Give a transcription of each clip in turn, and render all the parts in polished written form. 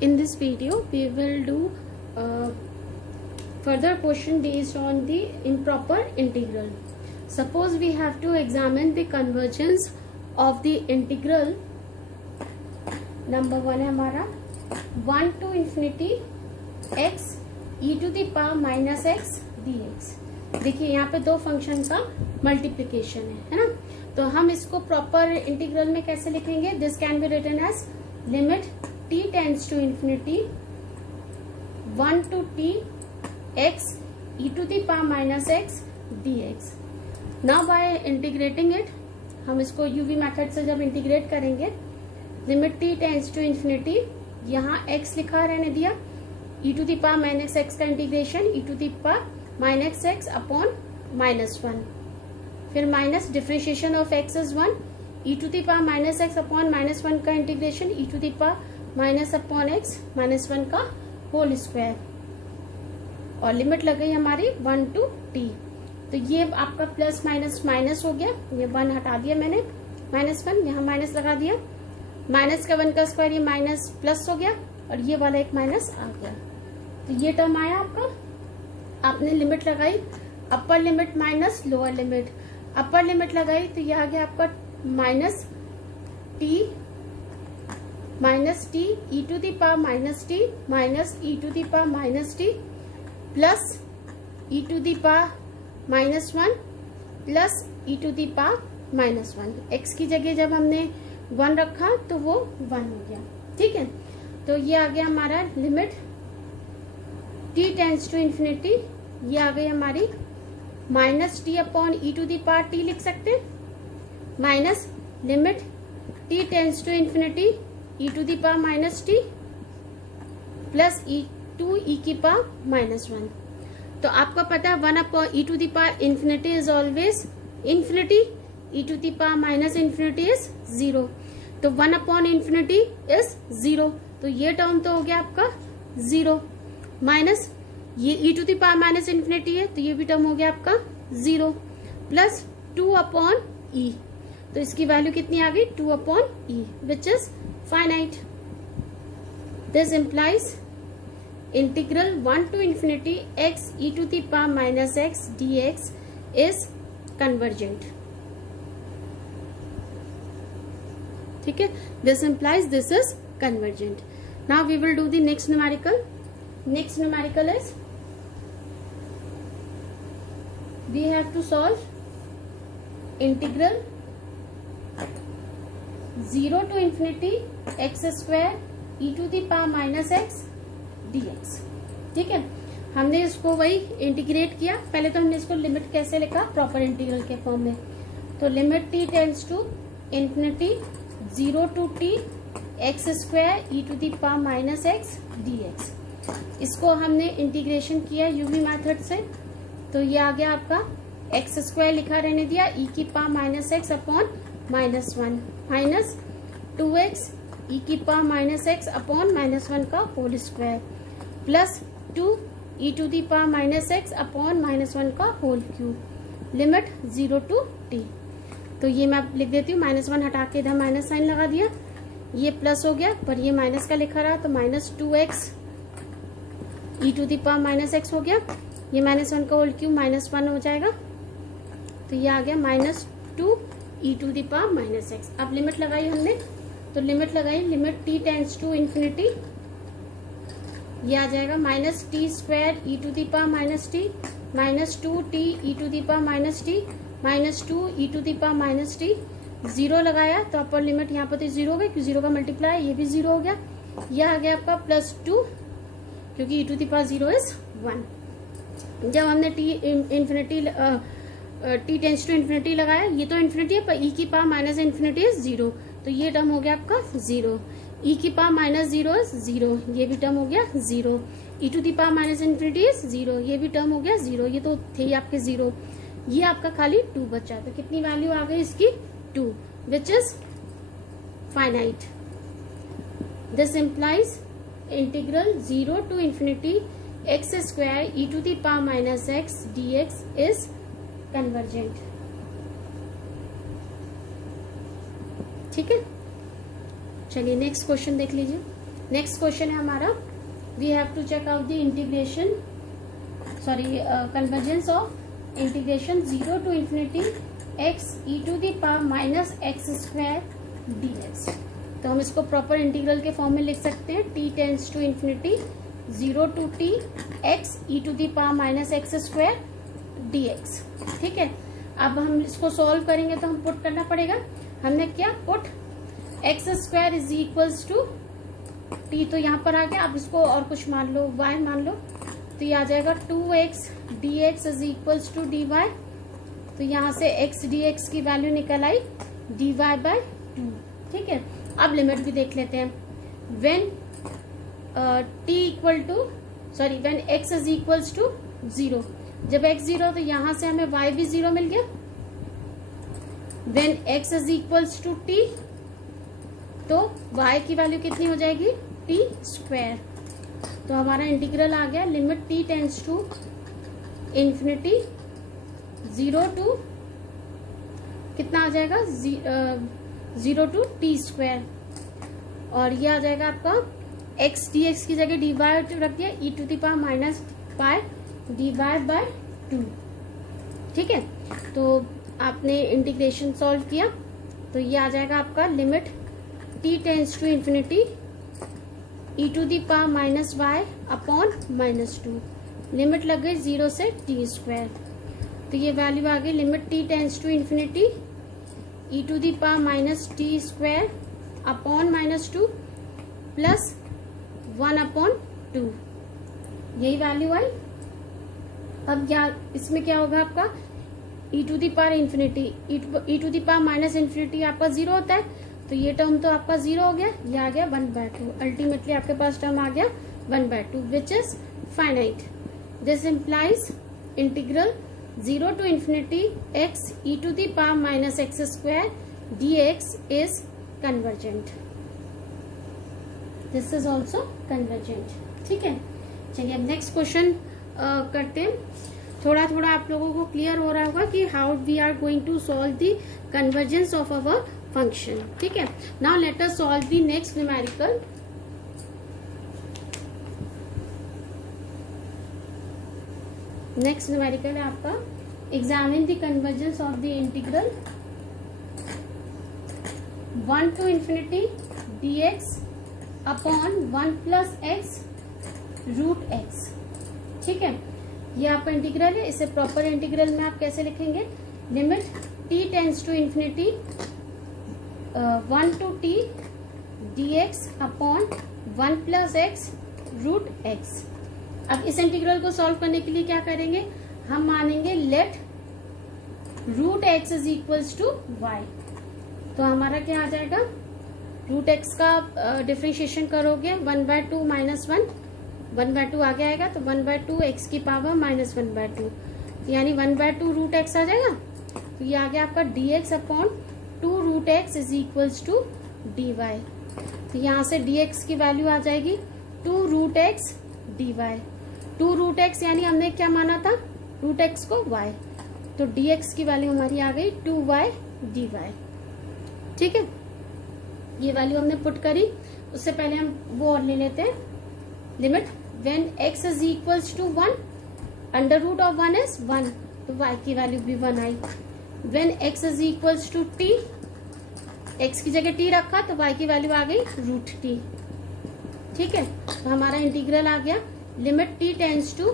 In this video, we will do further question based on the improper integral. Suppose we have to examine the convergence of the integral. Number 1 है हमारा 1 to infinity x e to the power minus x dx. देखिए यहाँ पे दो function का multiplication है ना, तो हम इसको प्रॉपर इंटीग्रल में कैसे लिखेंगे? This can be written as limit t tends to infinity 1 to t x e to the power minus x dx. Now by integrating it, हम इसको uv मेथड से जब इंटीग्रेट करेंगे, limit t tends to infinity, यहाँ x लिखा रहने दिया, e to the power minus x का integration e to the power minus x upon -1, फिर minus differentiation of x is 1, e to the power minus x upon -1 का integration e to the power minus upon x -1 का whole square, और limit लग गई हमारी 1 to t. तो ये आपका प्लस माइनस माइनस हो गया, ये 1 हटा दिया मैंने, -1 यहाँ माइनस लगा दिया, माइनस का 1 का स्क्वायर, ये माइनस प्लस हो गया, और ये वाला एक माइनस आ गया. तो ये टर्म आया आपका. आपने लिमिट लगाई, upper limit minus lower limit, upper limit लगाई तो ये आ गया आपका minus t e to the power minus t minus e to the power minus t plus e to the power -1 plus e to the power -1. X की जगह जब हमने 1 रखा तो वो 1 हो गया. ठीक है, तो ये आ गया हमारा limit t tends to infinity, ये आ गई हमारी minus t upon e to the power t लिख सकते हैं, minus limit t tends to infinity e to the power minus t plus e to e की पावर -1. तो आपको पता है 1 upon e to the power infinity is always infinity, e to the power minus infinity is 0, तो 1 upon infinity is 0, तो ये term तो हो गया आपका 0, माइनस ये e to the power minus infinity है, तो ये भी टर्म हो गया आपका 0, प्लस 2 अपॉन ई, तो इसकी वैल्यू कितनी आ गई? 2 upon e, which is finite. This implies integral 1 to infinity x e to the power minus x dx is convergent. ठीक है, this implies this is convergent. Now we will do the next numerical. Next numerical is, we have to solve integral 0 to infinity x square e to the power minus x dx. ठीक है, हमने इसको वही integrate किया. पहले तो हमने इसको लिमिट कैसे लिखा? प्रॉपर इंटीग्रल के फॉर्म में. तो limit t tends to infinity 0 to t x square e to the power minus x dx. इसको हमने इंटीग्रेशन किया यूवी मेथड से, तो ये आ गया आपका एक्स स्क्वायर लिखा रहने दिया, ई की power minus x upon -1 minus 2x e की पावर माइनस एक्स अपॉन -1 का whole square plus 2 e to the power minus x upon -1 का whole cube, limit 0 to t. तो ये मैं लिख देती हूँ, -1 हटा के इधर माइनस साइन लगा दिया, ये प्लस हो गया, पर ये माइनस का लिखा रहा, तो minus 2x e to the power minus x हो गया, ये -1 का होल क्यूब -1 हो जाएगा, तो ये आ गया -2 e to the power minus x. अब लिमिट लगाई हमने, तो लिमिट लगाई, limit t tends to infinity, ये आ जाएगा minus t square e to the power minus t minus 2t e to the power minus t minus 2 e to the power minus t. 0 लगाया तो upper limit यहाँ पर तो 0 हो गई, क्योंकि 0 का मल्टीप्लाई, ये भी 0 हो गया, यह आ गया आपका +2, क्योंकि e to the power 0 is 1. जब हमने t infinity t tends to infinity लगाया, ये तो इंफिनिटी है, पर e की पावर माइनस इंफिनिटी इज 0, तो ये टर्म हो गया आपका 0, e की पावर -0 इज 0, ये भी टर्म हो गया 0, e to the power minus infinity is 0, ये भी टर्म हो गया 0, ये तो थे ही आपके 0, ये आपका खाली 2 बचा. तो कितनी वैल्यू आ गई इसकी? 2, which is finite. This implies integral 0 to infinity x square e to the power minus x dx is convergent. ठीक है, चलिए नेक्स्ट क्वेश्चन देख लीजिए. नेक्स्ट क्वेश्चन है हमारा, we have to check out the integration convergence of integration 0 to infinity x e to the power minus x square dx। तो हम इसको प्रॉपर इंटीग्रल के फॉर्म में लिख सकते हैं, t tends to infinity 0 to t x e to the power minus x square dx। ठीक है, अब हम इसको सॉल्व करेंगे तो हम पुट करना पड़ेगा, हमने क्या put x square is equals to t, तो यहाँ पर आ गया। आप इसको और कुछ मान लो, y मान लो, तो ये आ जाएगा 2x dx is equals to dy। तो यहाँ से x dx की वैल्यू निकल आई dy बाय 2। ठीक है, अब लिमिट भी देख लेते हैं। When when x is equals to 0, जब x 0 तो यहाँ से हमें y भी 0 मिल गया। When x is equals to t, तो y की वैल्यू कितनी हो जाएगी, t स्क्वायर। तो हमारा इंटीग्रल आ गया limit t tends to infinity 0 to कितना आ जाएगा 0 टू t स्क्वायर, और ये आ जाएगा आपका x dx की जगह dy रख दिया e to the power minus pi dy by 2। ठीक है, तो आपने इंटीग्रेशन सॉल्व किया तो ये आ जाएगा आपका limit t tends to infinity e to the power minus y upon -2। Limit लग गई 0 से t स्क्वायर, तो ये वैल्यू आ गई limit t tends to infinity e to the power minus t square upon -2 plus 1 upon 2, यही value आई। अब क्या इसमें क्या होगा आपका e to the power infinity, e to the power minus infinity आपका 0 होता है, तो ये टर्म तो आपका 0 हो गया, ये आ गया 1/2। अल्टीमेटली आपके पास टर्म आ गया 1/2 विच is finite. This implies integral 0 to infinity x e to the power minus x square dx is convergent। This is also convergent. ठीक है, चलिए अब नेक्स्ट क्वेश्चन करते हैं। थोड़ा थोड़ा आप लोगों को क्लियर हो रहा होगा कि how we are going to solve the convergence of our function. ठीक है, now let us solve the next numerical. Next numerical है आपका examine the convergence of the integral 1 to infinity dx upon 1 plus x root x. ठीक है, ये आपका integral है, इसे प्रॉपर इंटीग्रल में आप कैसे लिखेंगे, limit t tends to infinity 1 to t dx upon 1 plus x root x. अब इस इंटीग्रल को सॉल्व करने के लिए क्या करेंगे, हम मानेंगे let root x is equals to y. तो हमारा क्या आ जाएगा, रूट एक्स का डिफरेंशिएशन करोगे 1/2 माइनस 1/2 आगे आएगा, तो 1/2 एक्स की पावर माइनस 1/2, यानी 1/2 रूट एक्स आ जाएगा। तो ये आ गया आपका dx upon 2 root x is equals to dy। तो यहाँ से dx की वैल्यू आ जाएगी 2 root x dy। 2 root x यानी हमने क्या माना था, रूट एक्स को y, तो dx की वैल्यू हमारी आ गई 2y dy। ठीक है, ये वैल्यू हमने पुट करी। उससे पहले हम वो और ले लेते हैं, limit when x is equals to 1 under root of 1 is 1, तो y की वैल्यू भी 1 आई। When x is equals to t, x की जगह t रखा तो y की वैल्यू आ गई रूट t। ठीक है, तो हमारा इंटीग्रल आ गया limit t tends to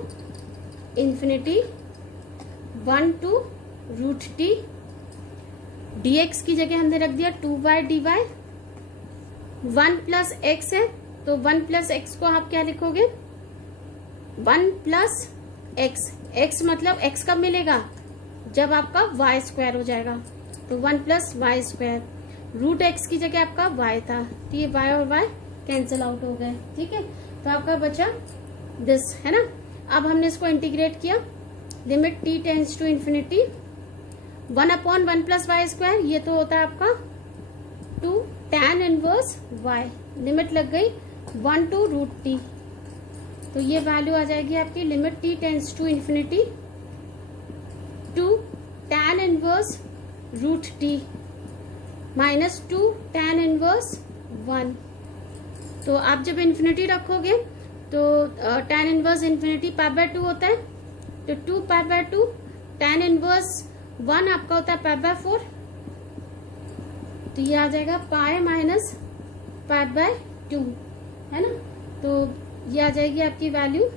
infinity 1 to root t, dx की जगह हमने रख दिया 2y dy। 1 प्लस एक्स है, तो 1 प्लस एक्स को आप क्या लिखोगे, 1 प्लस एक्स, एक्स मतलब एक्स कब मिलेगा, जब आपका y स्क्वायर हो जाएगा, तो 1 plus y square. Root x की जगह आपका y था, तो ये y और y कैंसिल आउट हो गए। ठीक है, तो आपका बचा दिस, है ना। अब हमने इसको इंटीग्रेट किया, limit t tends to infinity 1 upon 1 plus y square, ये तो होता है आपका 2 tan इनवर्स y। लिमिट लग गई 1 to रूट t, तो ये वैल्यू आ जाएगी आपकी limit t tends to infinity 2 tan inverse root t minus 2 tan inverse 1। तो आप जब इन्फिनिटी रखोगे तो tan inverse infinity pi by 2 होता है, तो 2 पाई बाय 2, tan इनवर्स 1 आपका होता है पाई बाय 4, तो ये आ जाएगा पाई माइनस पाई बाय 2, है ना। तो ये आ जाएगी आपकी वैल्यू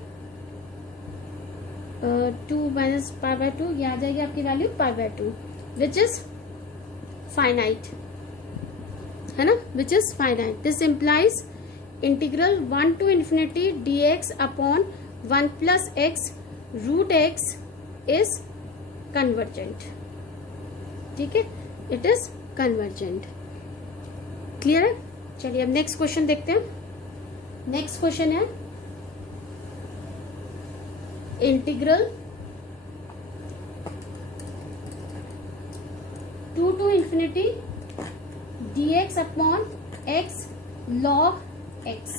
2 माइनस पाई बाय 2, ये आ जाएगी आपकी value pi by 2, which is finite, है ना, विच is finite. This implies integral 1 to infinity dx upon 1 plus x root x is convergent, ठीक है, इट इज कन्वर्जेंट। क्लियर है। चलिए अब नेक्स्ट क्वेश्चन देखते हैं। नेक्स्ट क्वेश्चन है integral 2 to infinity dx upon x log x,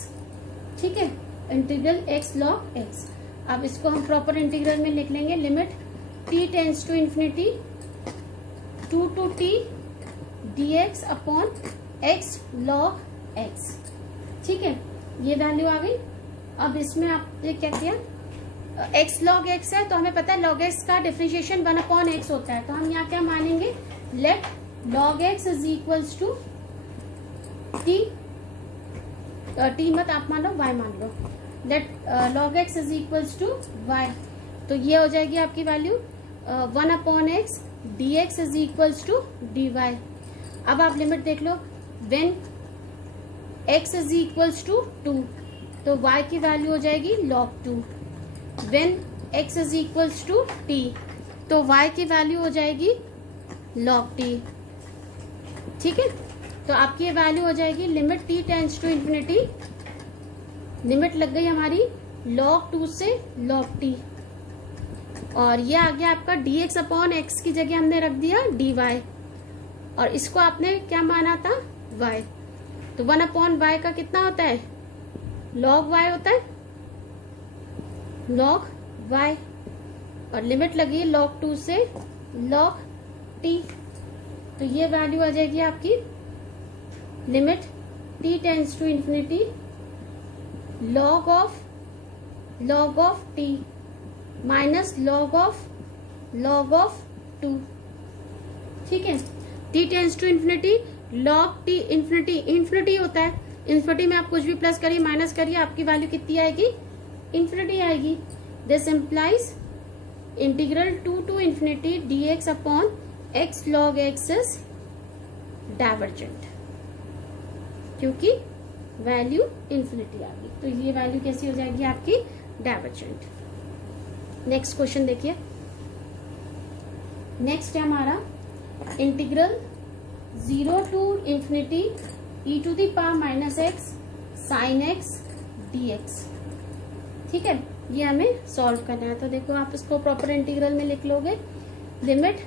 ठीक है, इंटीग्रल x log x। अब इसको हम प्रॉपर इंटीग्रल में लिख लेंगे, limit t tends to infinity 2 to t dx upon x log x, ठीक है, ये वैल्यू आ गई। अब इसमें आपने क्या किया, x log x है तो हमें पता है log x का डिफरेंशिएशन 1 अपॉन x होता है, तो हम यहाँ क्या मानेंगे, let log x is equals to t, t मत आप मान लो, y मान लो, let log x is equals to y, तो ये हो जाएगी आपकी value 1 upon x dx is equals to dy। अब आप लिमिट देख लो, when x is equals to 2 तो y की वैल्यू हो जाएगी log 2, when x is equals to t तो y की वैल्यू हो जाएगी log t, ठीक है। तो आपकी ये वैल्यू हो जाएगी limit t tends to infinity, limit लग गई हमारी log 2 से log t, और ये आ गया आपका dx अपॉन x की जगह हमने रख दिया dy, और इसको आपने क्या माना था, y, तो 1 अपॉन y का कितना होता है, log y होता है, log y, और लिमिट लगी log 2 से log t, तो ये वैल्यू आ जाएगी आपकी limit t tends to infinity log of t minus log of 2, ठीक है। t tends to infinity log t, infinity होता है, इंफिनिटी में आप कुछ भी प्लस करिए माइनस करिए आपकी वैल्यू कितनी आएगी, इंफिनिटी आएगी। This implies integral 2 to infinity dx upon x log x is divergent, क्योंकि वैल्यू इंफिनिटी आ गई, तो ये वैल्यू कैसी हो जाएगी आपकी, डाइवर्जेंट। नेक्स्ट क्वेश्चन देखिए, नेक्स्ट है हमारा integral 0 to infinity e to the power minus x sin x dx, ठीक है, ये हमें सॉल्व करना है। तो देखो आप इसको प्रॉपर इंटीग्रल में लिख लोगे, limit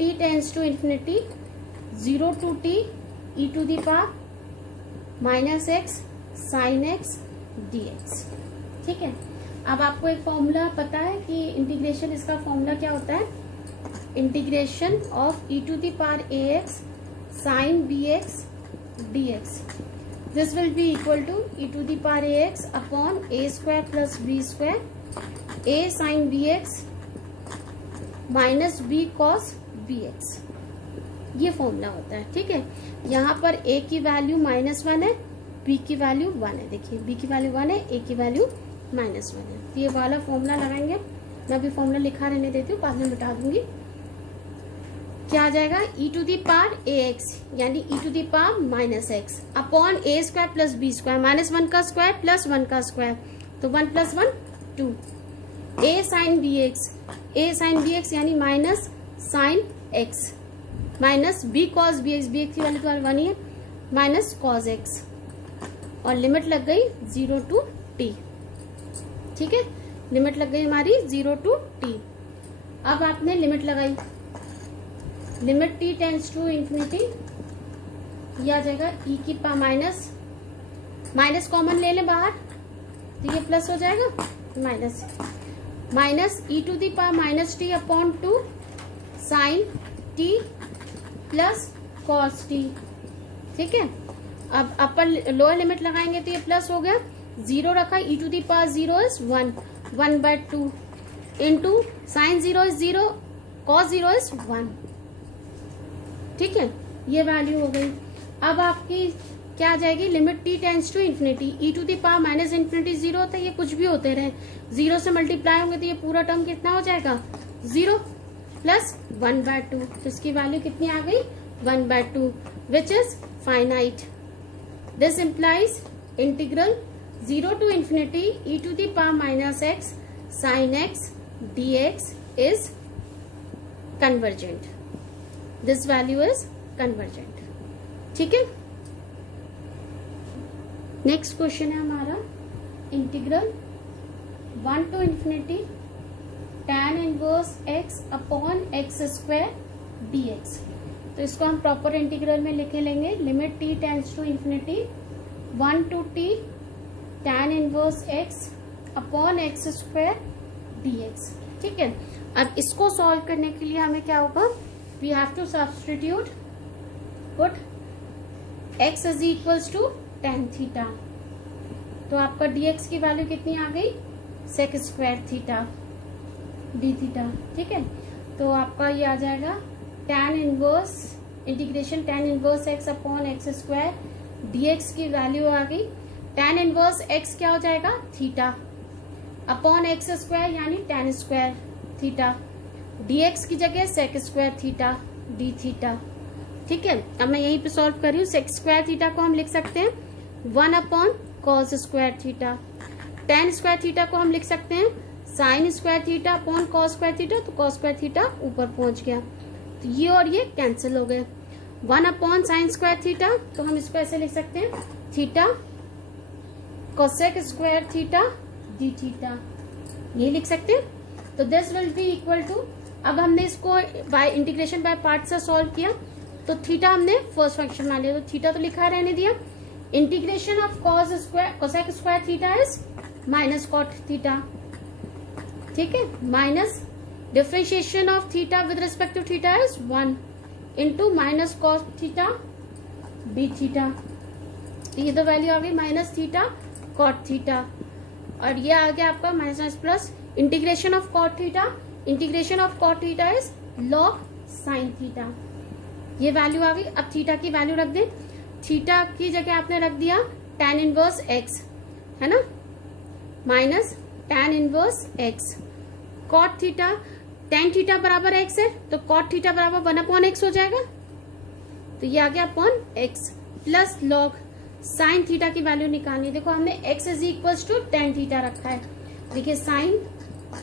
t tends to infinity 0 to t e to the power minus x sin x dx, ठीक है। अब आपको एक फॉर्मूला पता है कि इंटीग्रेशन, इसका फॉर्मूला क्या होता है, integration of e to the power ax sin bx dx, this will be equal to e to the power ax upon a square plus b square a sin bx minus b cos bx, ये formula होता है, ठीक है। यहाँ पर a की value -1 है, b की वैल्यू 1 है, देखिए b की वैल्यू 1 है, a की वैल्यू -1 है, तो ये वाला फॉर्मूला लगाएंगे। मैं अभी फॉर्मूला लिखा रहने देती हूँ, बाद में मिटा दूंगी। क्या आ जाएगा, e to the power ax यानी e to the power minus x upon a square plus b square, -1 का स्क्वायर प्लस 1 का स्क्वायर, तो 1 + 1 2, a sin bx यानी minus sin x minus b cos bx, bx की value तो 1 ही है, minus cos x, और limit लग गई 0 to t, ठीक है, लिमिट लग गई हमारी 0 to t। अब आपने लिमिट लगाई, limit t tends to infinity, ये आ जाएगा e की पावर माइनस कॉमन ले लें बाहर, तो ये प्लस हो जाएगा, minus e to the power -t upon 2 sin t plus cos t, ठीक है, अब अपर लोअर लिमिट लगाएंगे तो ये प्लस हो गया, 0 रखा, e to the power 0 is 1, 1/2 into sine 0 is 0, cos 0 is 1। ठीक है, ये वैल्यू हो गई। अब आपकी क्या आ जाएगी, limit t tends to infinity, e to the power minus infinity 0 होता है, ये कुछ भी होते रहे, 0 से मल्टीप्लाई होंगे तो ये पूरा टर्म कितना हो जाएगा, 0 प्लस 1/2, तो इसकी वैल्यू कितनी आ गई, 1/2, विच is finite. This implies integral 0 to infinity e to the power minus x sin x dx is convergent. This value is convergent. ठीक है, नेक्स्ट क्वेश्चन है हमारा integral 1 to infinity tan inverse x upon x square dx। तो इसको हम proper integral में लिखे लेंगे, limit t tends to infinity 1 to t tan inverse x upon x square dx। ठीक है, अब इसको सॉल्व करने के लिए हमें क्या होगा, we have to substitute, put x is equals to tan theta, तो आपका dx की वैल्यू कितनी आ गई, sec square theta d theta. ठीक है, तो आपका ये आ जाएगा tan inverse integration tan inverse x upon x square dx की वैल्यू आ गई, tan इनवर्स x क्या हो जाएगा, थीटा अपॉन एक्स स्क्वायर यानी tan स्क्वायर थीटा, dx की जगह sec square theta d theta. ठीक है, अब मैं यहीं पे सॉल्व कर रही हूँ, sec स्क्वायर थीटा को हम लिख सकते हैं 1 upon cos square theta, tan square theta को हम लिख सकते हैं sin square theta upon cos square theta, तो cos स्क्वायर थीटा ऊपर पहुंच गया, तो ये और ये कैंसिल हो गए, 1 अपॉन साइन स्क्वायर थीटा, तो हम इसको ऐसे लिख सकते हैं theta cosec square theta d theta, ये लिख सकते हैं। तो this will be equal to, अब हमने इसको बाय इंटीग्रेशन बाय पार्ट से सॉल्व किया, तो थीटा हमने फर्स्ट फंक्शन मान लिया, तो थीटा तो लिखा रहने दिया, integration of cos square cosec square theta is minus cot theta. ठीक है, minus differentiation of theta with respect to theta is 1 into minus cos theta d theta, ये तो वैल्यू आ गई माइनस थीटा कॉट थीटा, और ये आ गया आपका minus plus integration of cot theta, integration of cot theta is log sine theta, ये वैल्यू आ गई। अब थीटा की वैल्यू रख दे, थीटा की जगह आपने रख दिया tan इनवर्स x, है ना, minus tan inverse x, cot theta, tan theta बराबर x है, तो कॉट थीटा बराबर 1 अपॉन x हो जाएगा, तो ये आ गया upon x plus log sine theta की वैल्यू निकालनी, देखो हमने x is equals to tan theta रखा है, देखिए साइन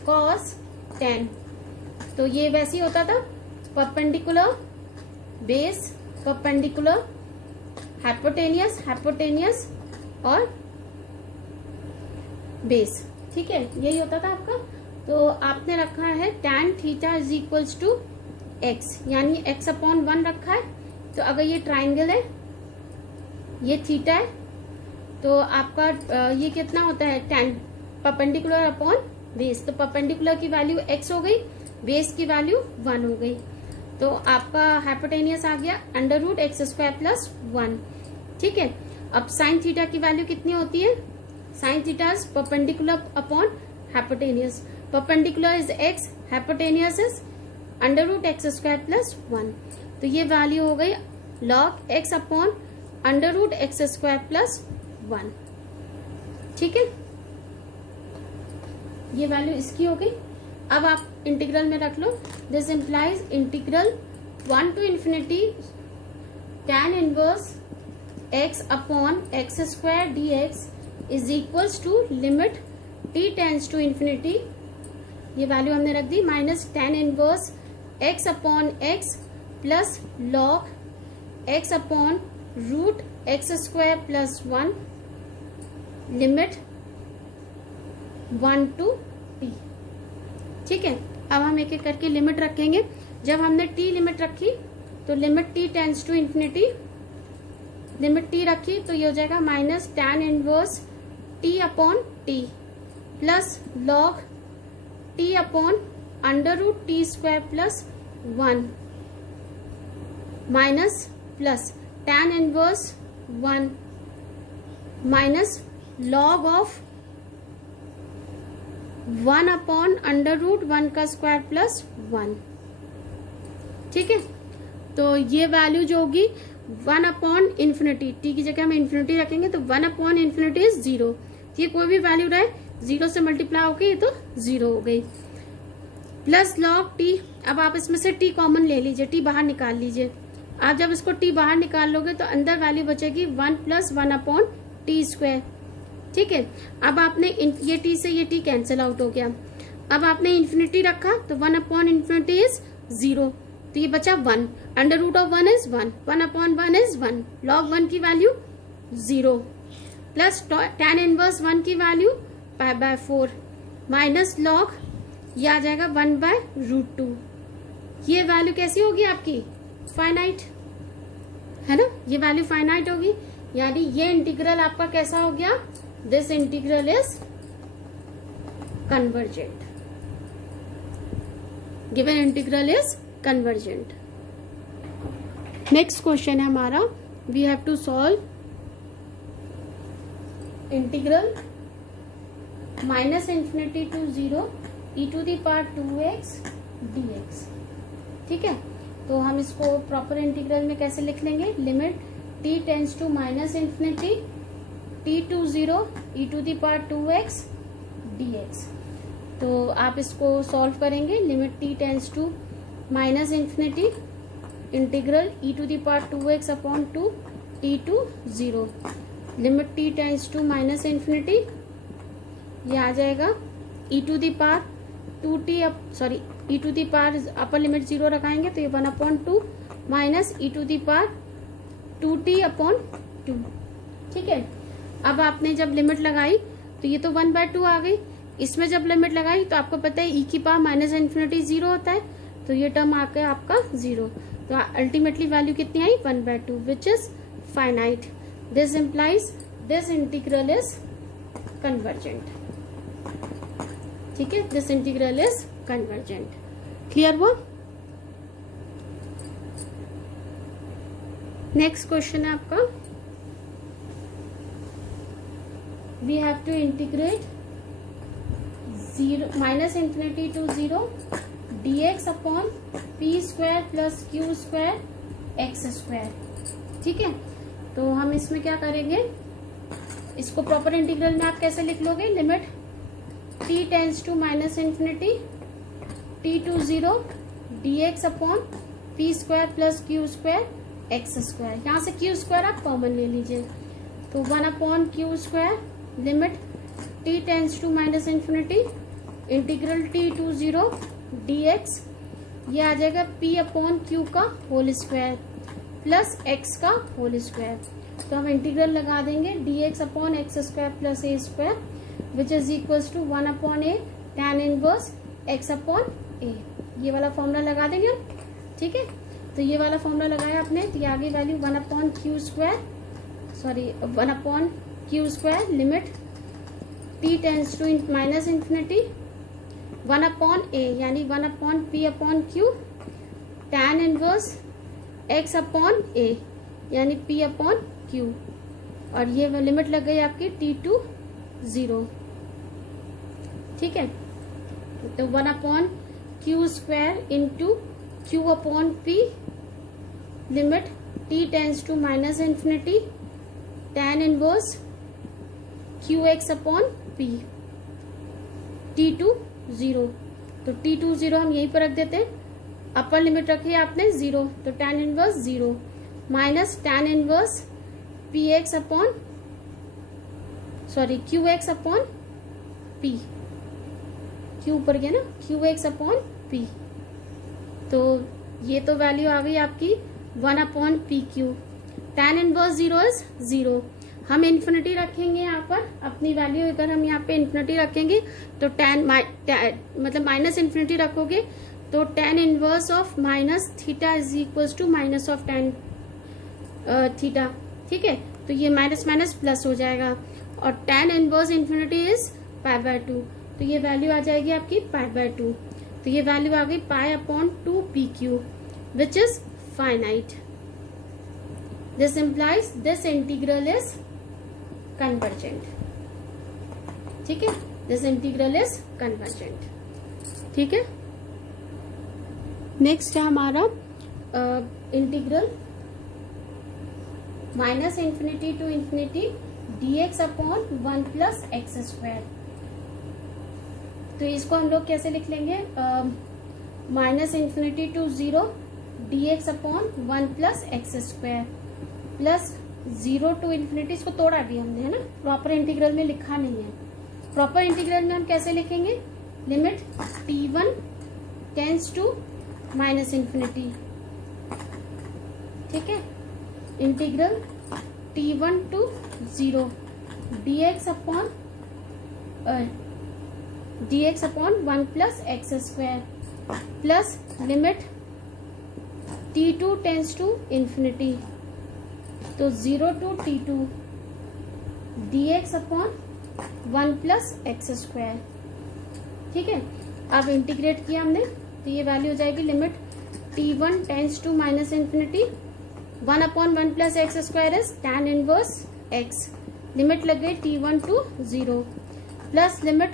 कॉस tan, तो ये वैसे ही होता था perpendicular base perpendicular hypotenuse hypotenuse और बेस। ठीक है, यही होता था आपका, तो आपने रखा है tan theta is equals to x, यानी x अपॉन 1 रखा है, तो अगर ये ट्राइंगल है, ये थीटा है, तो आपका ये कितना होता है tan परपेंडिकुलर अपॉन बेस, तो परपेंडिकुलर की वैल्यू x हो गई, बेस की वैल्यू 1 हो गई, तो आपका हाइपोटेनियस आ गया under root x square plus 1। ठीक है, अब साइन थीटा की वैल्यू कितनी होती है, sine theta is perpendicular upon hypotenuse, perpendicular is x, hypotenuse is under root x square plus 1, तो ये वैल्यू हो गई log x upon under root x square plus 1। ठीक है, ये वैल्यू इसकी हो गई। अब आप इंटीग्रल में रख लो, this implies integral 1 to infinity tan inverse x upon x square dx is equals to limit t tends to infinity, ये वैल्यू हमने रख दी minus tan inverse x upon x plus log x upon root x square plus 1 limit 1 to t। ठीक है, अब हम एक एक करके लिमिट रखेंगे, जब हमने t लिमिट रखी तो limit t tends to infinity, limit t रखी तो ये हो जाएगा minus tan inverse t upon t plus log t upon under root t square plus 1 minus plus tan inverse 1 minus log of 1 upon under root 1 का square plus 1। ठीक है, तो ये वैल्यू जो होगी 1 अपॉन इन्फिनिटी, टी की जगह हम इन्फिनिटी रखेंगे तो 1 अपॉन इन्फिनिटी इज 0। ये कोई भी वैल्यू रहे 0 से मल्टीप्लाई होके ये तो 0 हो गई, प्लस लॉग टी। अब आप इसमें से टी कॉमन ले लीजिए, टी बाहर निकाल लीजिए। आप जब इसको टी बाहर निकाल लोगे तो अंदर वैल्यू बचेगी 1 प्लस 1 अपॉन टी स्क्वायर। ठीक है, अब आपने ये टी से ये टी कैंसिल आउट हो गया। अब आपने इन्फिनिटी रखा तो 1 अपॉन इन्फिनिटी इज 0, तो ये बचा 1। Under root of 1 is 1, 1 upon 1 is 1, log 1 की वैल्यू 0, प्लस tan इनवर्स 1 की value pi by 4 minus log ये आ जाएगा 1 बाय रूट 2। ये वैल्यू कैसी होगी आपकी? फाइनाइट, है ना, ये वैल्यू फाइनाइट होगी, यानी ये इंटीग्रल आपका कैसा हो गया? This integral is convergent, given integral is convergent. Next question है हमारा, we have to solve integral minus infinity to 0 e to the power 2x dx। ठीक है, तो हम इसको प्रॉपर इंटीग्रल में कैसे लिख लेंगे? Limit t tends to minus infinity t to 0 e to the power 2x dx। तो आप इसको सॉल्व करेंगे, limit t tends to minus infinity integral e to the power 2x upon 2 t to 0, limit t tends to minus infinity, ये आ जाएगा e to the power 2t, sorry e to the power upper limit 0 रखाएंगे तो ये 1 upon 2 minus e to the power 2t upon 2। ठीक है, अब आपने जब लिमिट लगाई तो ये तो 1 बाय 2 आ गई, इसमें जब लिमिट लगाई तो आपको पता है e की पावर माइनस इन्फिनिटी 0 होता है, तो ये टर्म आ गया आपका 0। तो अल्टीमेटली वैल्यू कितनी आई? 1 by 2 which is finite. This implies this integral is convergent. ठीक है, this integral is convergent. Clear हुआ? नेक्स्ट क्वेश्चन है आपका, we have to integrate minus infinity to 0 dx upon p square plus q square x square. ठीक है, तो हम इसमें क्या करेंगे, इसको प्रॉपर इंटीग्रल में आप कैसे लिख लोगे? Limit t tends to minus infinity t to 0 dx upon p square plus q square x square. यहाँ से क्यू स्क्वायर आप कॉमन ले लीजिए, तो 1 upon q square limit t tends to minus infinity integral t to 0 dx, ये आ जाएगा p upon q का होल स्क्वायर प्लस x का होल स्क्वायर। तो हम इंटीग्रल लगा देंगे dx upon x square plus a square which is equals to 1 upon a tan inverse x upon a. ये वाला फॉर्मूला लगा देंगे। ठीक है, तो ये वाला फॉर्मूला लगाया आपने तो ये आगे value 1 upon q square, sorry 1 upon q square limit t tends to minus infinity 1 upon a यानी 1 upon p upon q tan inverse x upon a यानी p अपॉन क्यू, और ये लिमिट लग गई आपकी t टू 0। ठीक है, तो 1 upon q square into q upon p limit t tends to minus infinity tan inverse q x upon p t to 0। तो t टू 0 हम यहीं पर रख देते हैं, अपर लिमिट रखी है आपने 0, तो tan inverse 0 minus tan inverse P x upon sorry Q x upon P, Q ऊपर गया ना, क्यू एक्स अपॉन पी। तो ये तो वैल्यू आ गई आपकी 1 upon P Q. tan inverse 0 is 0, हम इन्फिनिटी रखेंगे यहाँ पर अपनी वैल्यू, अगर हम यहाँ पे इन्फिनिटी रखेंगे तो मतलब माइनस इन्फिनिटी रखोगे तो tan inverse of minus theta is equals to minus of tan theta. ठीक है, तो ये माइनस माइनस प्लस हो जाएगा और tan inverse infinity is pi by 2, तो ये वैल्यू आ जाएगी आपकी पाई बाय 2। तो ये वैल्यू आ गई pi upon 2 P Q which is finite. This implies this integral is convergent. ठीक है, दिस इंटीग्रल इज कन्वर्जेंट। ठीक है, नेक्स्ट है हमारा integral minus infinity to infinity dx upon 1 plus x square. तो इसको हम लोग कैसे लिख लेंगे, minus infinity to 0 dx upon 1 plus x square plus 0 to infinity, इसको तोड़ा भी हमने, है ना, प्रॉपर इंटीग्रल में लिखा नहीं है। प्रॉपर इंटीग्रल में हम कैसे लिखेंगे, limit t1 tends to minus infinity. ठीक है, integral t1 to 0 dx upon 1 plus x square plus limit t2 tends to infinity, तो 0 to t2 dx upon 1 plus x square. ठीक है, अब इंटीग्रेट किया हमने तो ये वैल्यू हो जाएगी limit t1 tends to minus infinity 1 upon 1 plus x square is tan inverse x, limit लग गई t1 to 0 plus limit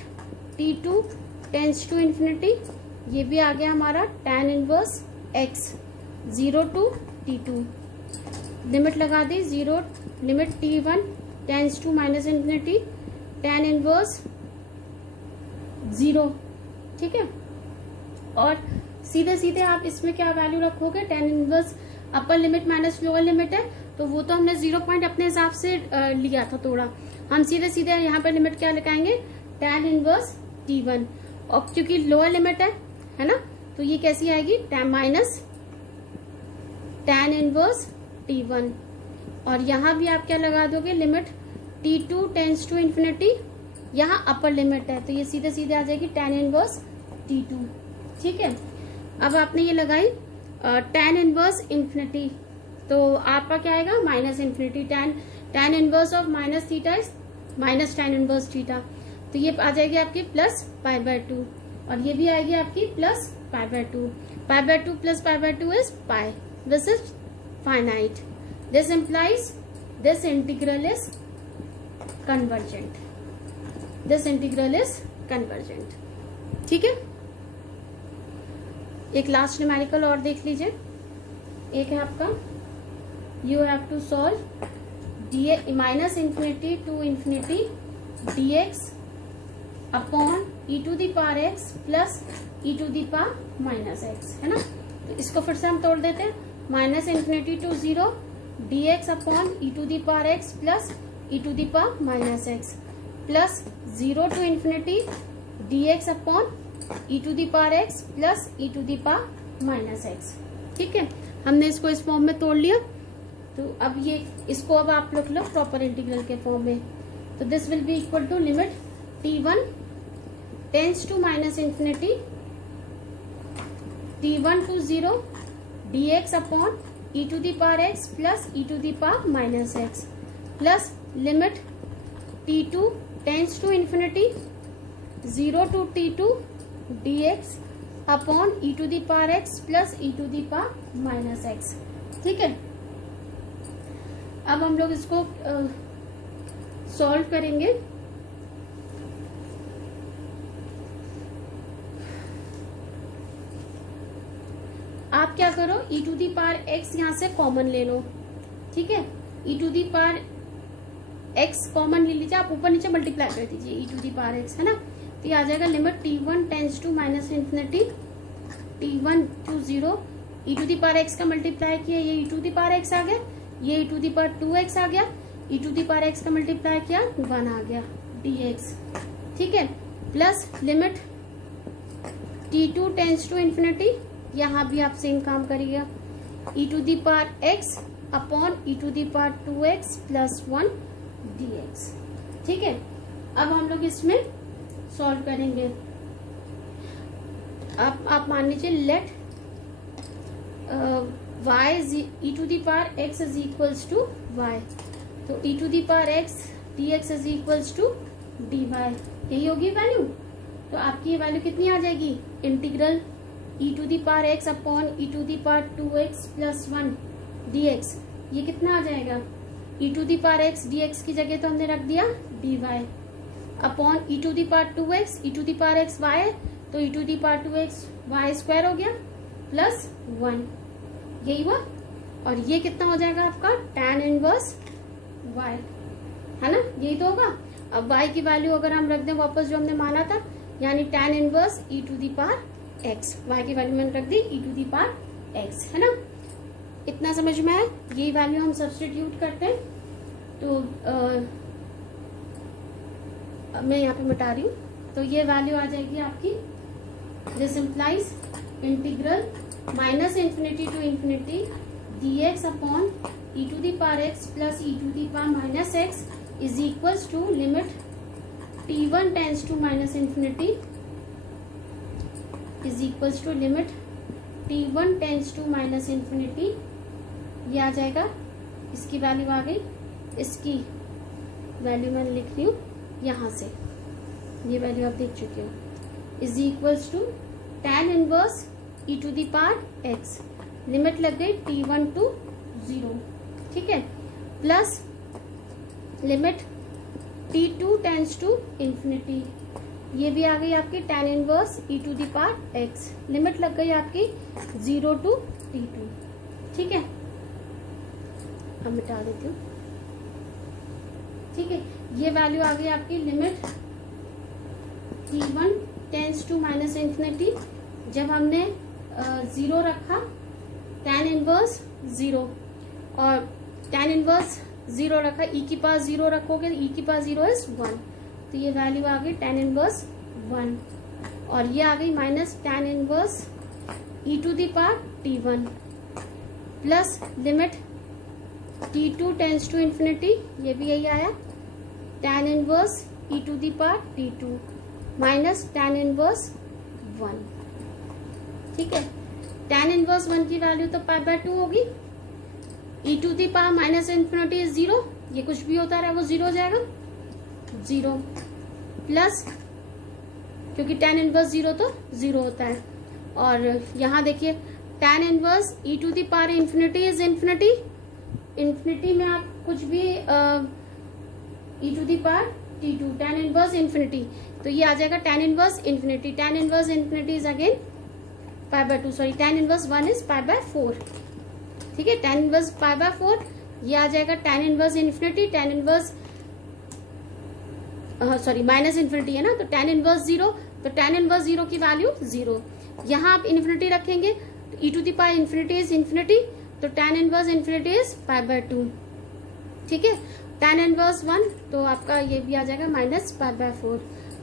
t2 tends to infinity, ये भी आ गया हमारा tan inverse x 0 to t2, limit लगा दी 0, limit t1 tends to minus infinity tan inverse 0। ठीक है, और सीधे सीधे आप इसमें क्या वैल्यू रखोगे, tan इनवर्स अपर लिमिट माइनस लोअर लिमिट है, तो वो तो हमने 0 पॉइंट अपने हिसाब से लिया था थोड़ा, हम सीधे सीधे यहाँ पर लिमिट क्या लगाएंगे, tan इनवर्स t1, और क्योंकि लोअर लिमिट है ना, तो ये कैसी आएगी, माइनस tan इनवर्स t1, और यहाँ भी आप क्या लगा दोगे, limit t2 tends to infinity, यहाँ अपर लिमिट है तो ये सीधे सीधे आ जाएगी tan इनवर्स t2। ठीक है, अब आपने ये लगाई tan इनवर्स इंफिनिटी, तो आपका क्या आएगा, minus infinity, tan inverse of minus theta is minus tan inverse theta, तो ये आ जाएगी आपकी प्लस π/2, और ये भी आएगी आपकी plus π/2, π/2 plus π/2 is pi, this is finite, this implies this integral is convergent, this integral is convergent. ठीक है, एक लास्ट न्यूमेरिकल और देख लीजिए, एक है आपका you have to solve minus infinity to infinity dx upon e to the power x plus e to the power minus x, है ना, तो इसको फिर से हम तोड़ देते हैं, minus infinity to 0 dx upon e to the power x plus e to the power minus x plus 0 to infinity dx upon e to the power x plus e to the power minus x। ठीक है, हमने इसको इस form में तोड़ लिया, तो अब ये इसको अब आप लोग लो प्रॉपर इंटीग्रल के फॉर्म में, तो this will be equal to limit t1 tends to minus infinity t1 to 0 dx upon e to the power x plus e to the power minus x plus limit t2 tends to infinity 0 to t2 dx upon e to the power x plus e to the power minus x। ठीक है, अब हम लोग इसको solve करेंगे। आप क्या करो, e to the power x यहां से कॉमन ले लो। ठीक है, e to the power x common ले लीजिए, आप ऊपर नीचे मल्टीप्लाई कर दीजिए e to the power x, है ना, तो ये आ जाएगा limit t1 tends to minus infinity t1 to 0 e to the power x का मल्टीप्लाई किया, ये e to the power x आ गया, ये e to the power 2x आ गया, e to the power x का मल्टीप्लाई किया 1 आ गया dx। ठीक है, plus limit t2 tends to infinity, यहाँ भी आप सेम काम करिएगा, e to the power x upon e to the power 2x plus 1 dx। ठीक है, अब हम लोग इसमें सॉल्व करेंगे। अब आप मान लीजिए let y e to the power x is equals to y, तो e to the power x dx is equals to dy, यही होगी वैल्यू, तो आपकी ये वैल्यू कितनी आ जाएगी, integral e to the power x upon e to the power 2x plus 1 dx, ये कितना आ जाएगा, e to the power x dx की जगह तो हमने रख दिया dy upon e to the power 2x, e to the power x y है तो e to the power 2x y square हो गया प्लस 1, यही हुआ। और ये कितना हो जाएगा आपका tan इनवर्स y, है ना, यही तो होगा। अब y की वैल्यू अगर हम रख दें वापस जो हमने माना था, यानी tan inverse e to the power x, y की वैल्यू मैंने रख दी e to the power x, है ना। इतना समझ में आया, यही वैल्यू हम सब्स्टिट्यूट करते हैं। तो अब मैं यहाँ पे मिटा रही हूँ, तो ये वैल्यू आ जाएगी आपकी, this implies integral minus infinity to infinity dx upon e to the power x plus e to the power minus x is equals to limit t1 tends to minus infinity is equals to limit t1 tends to minus infinity. ये आ जाएगा, इसकी value आ गई, इसकी value मैं लिख रही हूँ यहाँ से, ये वैल्यू आप देख चुके हो, is equals to tan inverse e to the power x, limit लग गई t1 टू 0, ठीक है, plus limit t2 tends to infinity, ये भी आ गई आपकी tan inverse e to the power x, limit लग गई आपकी 0 टू t2, ठीक है। अब मिटा देती हूँ, ठीक है। ये वैल्यू आ गई आपकी limit t1 tends to minus infinity, जब हमने 0 रखा tan इनवर्स 0 और tan इनवर्स 0 रखा, e की पावर 0 रखोगे, e की पावर 0 इज 1, तो ये वैल्यू आ गई tan इनवर्स 1, और ये आ गई minus tan inverse e to the power t1 plus limit t2 tends to infinity, ये भी यही आया, tan inverse e to the power t2 minus tan inverse 1, ठीक है। tan इनवर्स 1 की वैल्यू तो पाई बाय 2 होगी, e to the power minus infinity is 0, ये कुछ भी होता रहा वो 0 हो जाएगा, 0 प्लस, क्योंकि tan इनवर्स 0 तो 0 होता है, और यहाँ देखिए tan inverse e to the power infinity is infinity, infinity में आप कुछ भी e to the power t2 tan inverse infinity, तो ये आ जाएगा tan inverse infinity, tan inverse infinity is again pi by 2, sorry tan inverse 1 is pi by 4, ठीक है, tan इनवर्स पाई बाय 4, ये आ जाएगा tan inverse infinity, tan inverse sorry minus infinity है ना, तो tan इनवर्स 0, तो tan इनवर्स 0 की वैल्यू 0, यहाँ आप इंफिनिटी रखेंगे तो e to the power infinity is infinity, तो tan inverse infinity is pi by 2, ठीक है। tan इनवर्स 1 तो आपका ये भी आ जाएगा माइनस पाई बाय 4,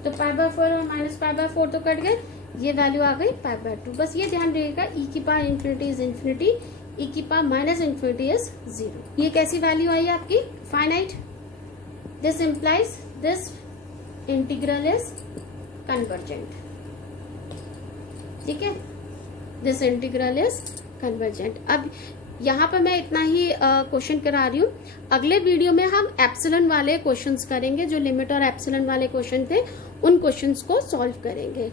तो पाई बाय 4 और माइनस पाई बाय 4 तो कट गए, ये वैल्यू आ गई पाई बाय 2। बस ये ध्यान रखिएगा, e की power infinity is infinity, e की पावर माइनस इंफिनिटी इज 0। ये कैसी वैल्यू आई आपकी, finite. This implies this integral is convergent, ठीक है, दिस इंटीग्रल इज कन्वर्जेंट। अब यहाँ पे मैं इतना ही क्वेश्चन करा रही हूँ, अगले वीडियो में हम एप्सिलॉन वाले क्वेश्चंस करेंगे, जो लिमिट और एप्सिलॉन वाले क्वेश्चन थे उन क्वेश्चंस को सॉल्व करेंगे।